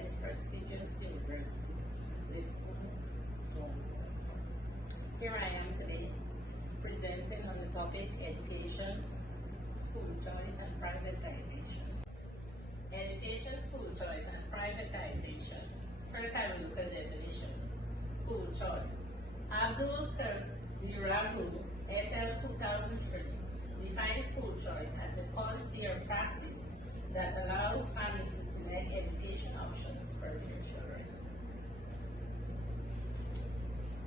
this prestigious university with whom join. Here I am today presenting on the topic education, school choice and privatization. Education, school choice and privatization. First I will look at definitions. School choice. Abdul Kadir et al. 2003 defines school choice as a policy or practice that allows families to select education options for their children.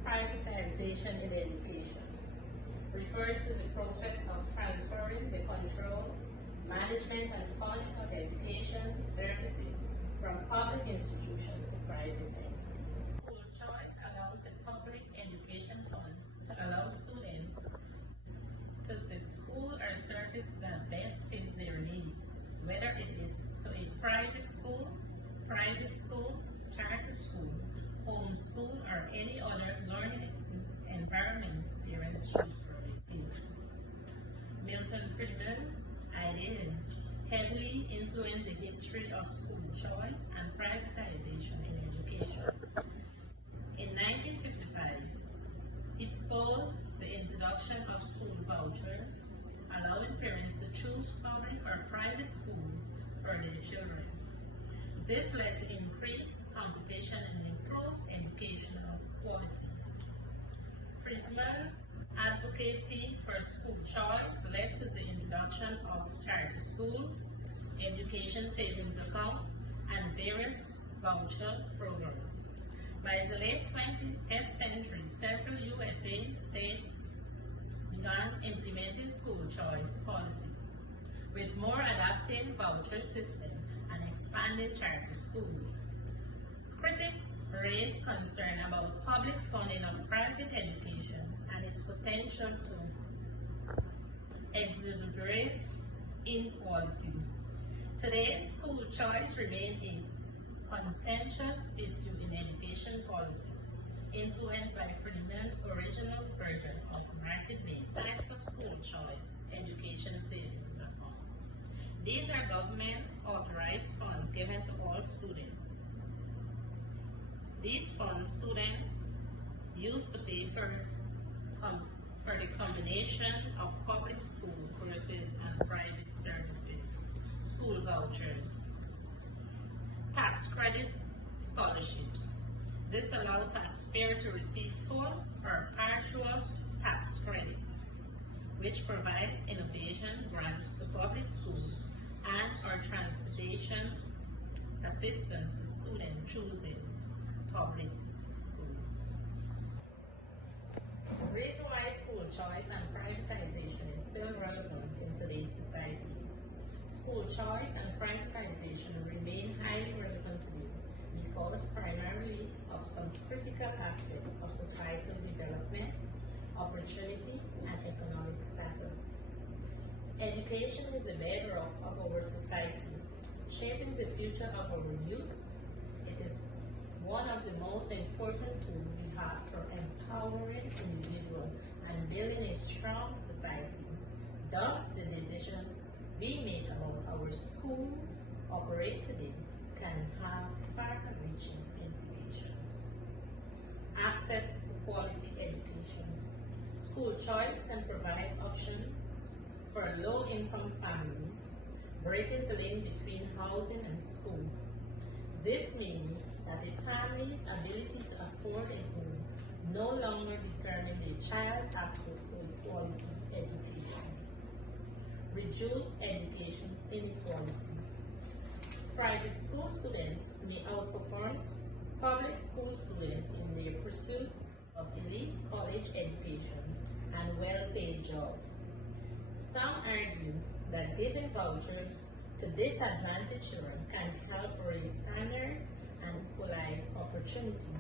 Privatization in education refers to the process of transferring the control, management, and funding of education services from public institutions to private entities. School choice allows a public education fund to allow students to the school or service that best fits their need, whether it is to a private school, charter school, home school, or any other learning environment parents choose for their kids. Milton Friedman's ideas heavily influence the history of school choice and privatization in education. In 1955, he proposed the introduction of school vouchers, allowing parents to choose public or private schools for their children. This led to increased competition and improved educational quality. Friedman's advocacy for school choice led to the introduction of charter schools, education savings account, and various voucher programs. By the late 20th century, several USA states began implementing school choice policy, with more adapting voucher system and expanding charter schools. Critics raised concern about public funding of private education and its potential to exacerbate inequality. Today's school choice remains a contentious issue in education policy, influenced by Friedman's original version of market-based types of school choice, education savings account. These are government-authorized funds given to all students. These funds students use to pay for the combination of public school courses and private services. School vouchers, tax credit scholarships. This allows taxpayers to receive full or partial tax credit, which provide innovation grants to public schools and or transportation assistance to students choosing public schools. The reason why school choice and privatization is still relevant in today's society. School choice and privatization remain highly relevant today because primarily of some critical aspects of societal development, opportunity, and economic status. Education is the bedrock of our society, shaping the future of our youths. It is one of the most important tools we have for empowering individuals and building a strong society. Thus, the decision we make about our schools operate today can have far-reaching implications. Access to quality education. School choice can provide options for low-income families, breaking the link between housing and school. This means that a family's ability to afford a home no longer determines a child's access to a quality education. Reduce education inequality. Private school students may outperform public school students in their pursuit of elite college education and well-paid jobs. Some argue that giving vouchers to disadvantaged children can help raise standards and equalize opportunity.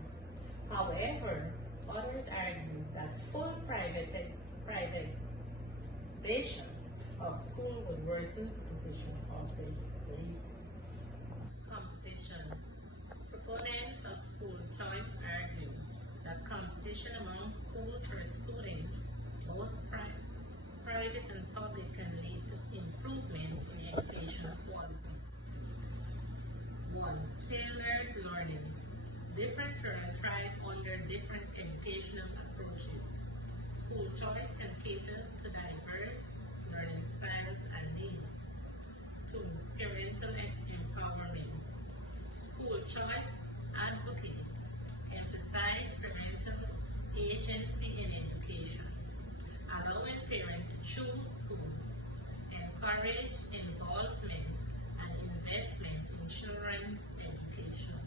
However, others argue that full privatization of school would worsen the position of the race. Competition. Proponents of school choice argue that competition among schools for students, both private and public, can lead to improvement in educational quality. 1. Tailored learning. Different children thrive under different educational approaches. School choice can cater to diverse learning styles and needs. 2. Parental empowerment. School choice advocates emphasize parental agency in education, allowing parents to choose school, encourage involvement and investment in children's education,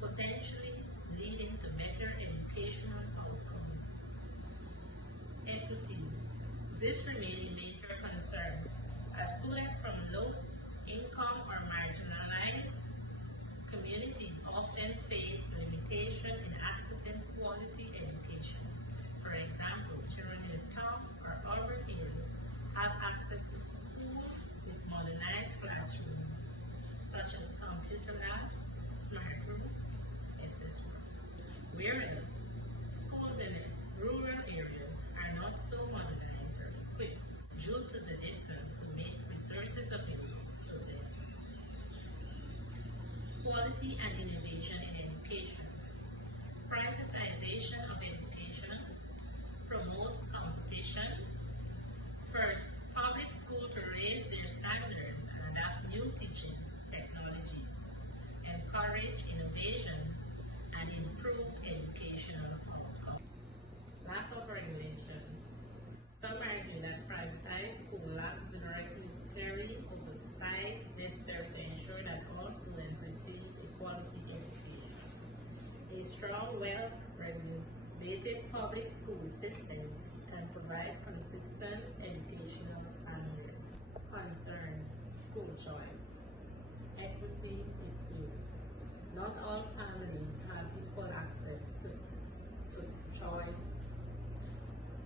potentially leading to better educational outcomes. Equity. This remains a major concern. A student from low income or marginalized community often face limitation in accessing quality education. For example, children in town or urban areas have access to schools with modernized classrooms, such as computer labs, smart rooms, etc. Whereas schools in rural areas are not so modernized or equipped due to the distance to make resources available to them. Quality and innovation in education. Privatization of education promotes competition. First, public schools to raise their standards and adapt new teaching technologies, encourage innovation, and improve educational outcomes. Lack of regulation. Some argue that privatized schools lack the regulatory oversight necessary to ensure that all students receive a quality education. A strong, well-regulated public school system can provide consistent educational standards. Concern: school choice. Equity issues. Not all families have equal access to choice.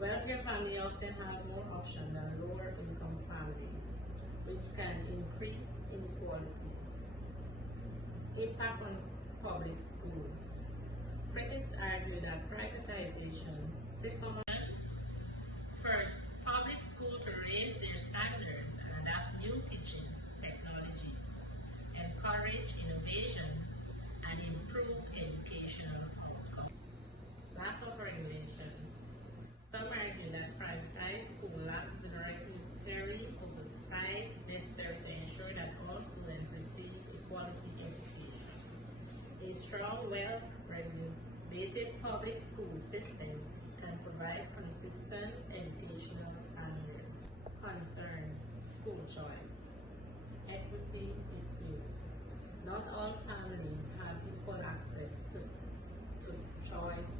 Wealthier families often have more options than lower income families, which can increase inequalities. Impact on public schools. Critics argue that privatization, first, public schools to raise their standards and adapt new teaching technologies, encourage innovation, and improve educational outcomes. Lack of regulation. Some argue that privatized schools lack the regulatory oversight necessary to ensure that all students receive a quality education. A strong, well-regulated public school system can provide consistent educational standards. Concern: school choice. Equity issues. Not all families have equal access to choice.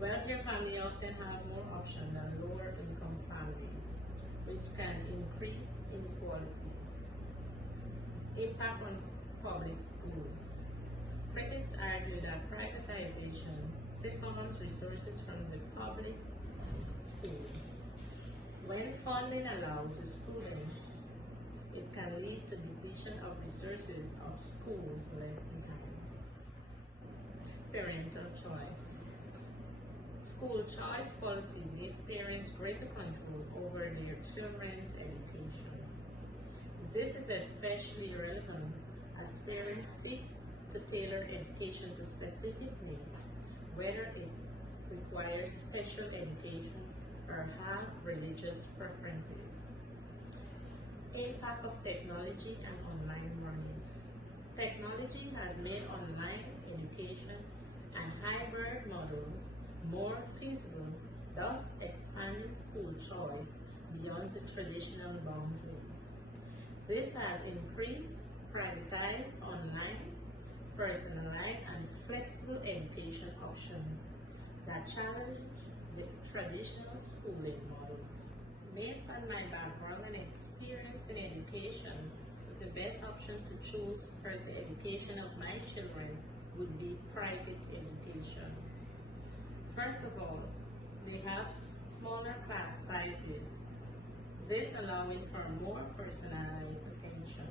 Wealthier families often have more options than lower income families, which can increase inequalities. Impact on public schools. Critics argue that privatization siphons resources from the public schools. When funding allows the students, it can lead to depletion of resources of schools left behind. Parental choice. School choice policy gives parents greater control over their children's education. This is especially relevant as parents seek to tailor education to specific needs, whether it requires special education or have religious preferences. Impact of technology and online learning. Technology has made online education and hybrid models more feasible, thus expanding school choice beyond the traditional boundaries. This has increased privatized online, personalized, and flexible education options that challenge the traditional schooling models. Based on my background and experience in education, the best option to choose for the education of my children would be private education. First of all, they have smaller class sizes, this allowing for more personalized attention.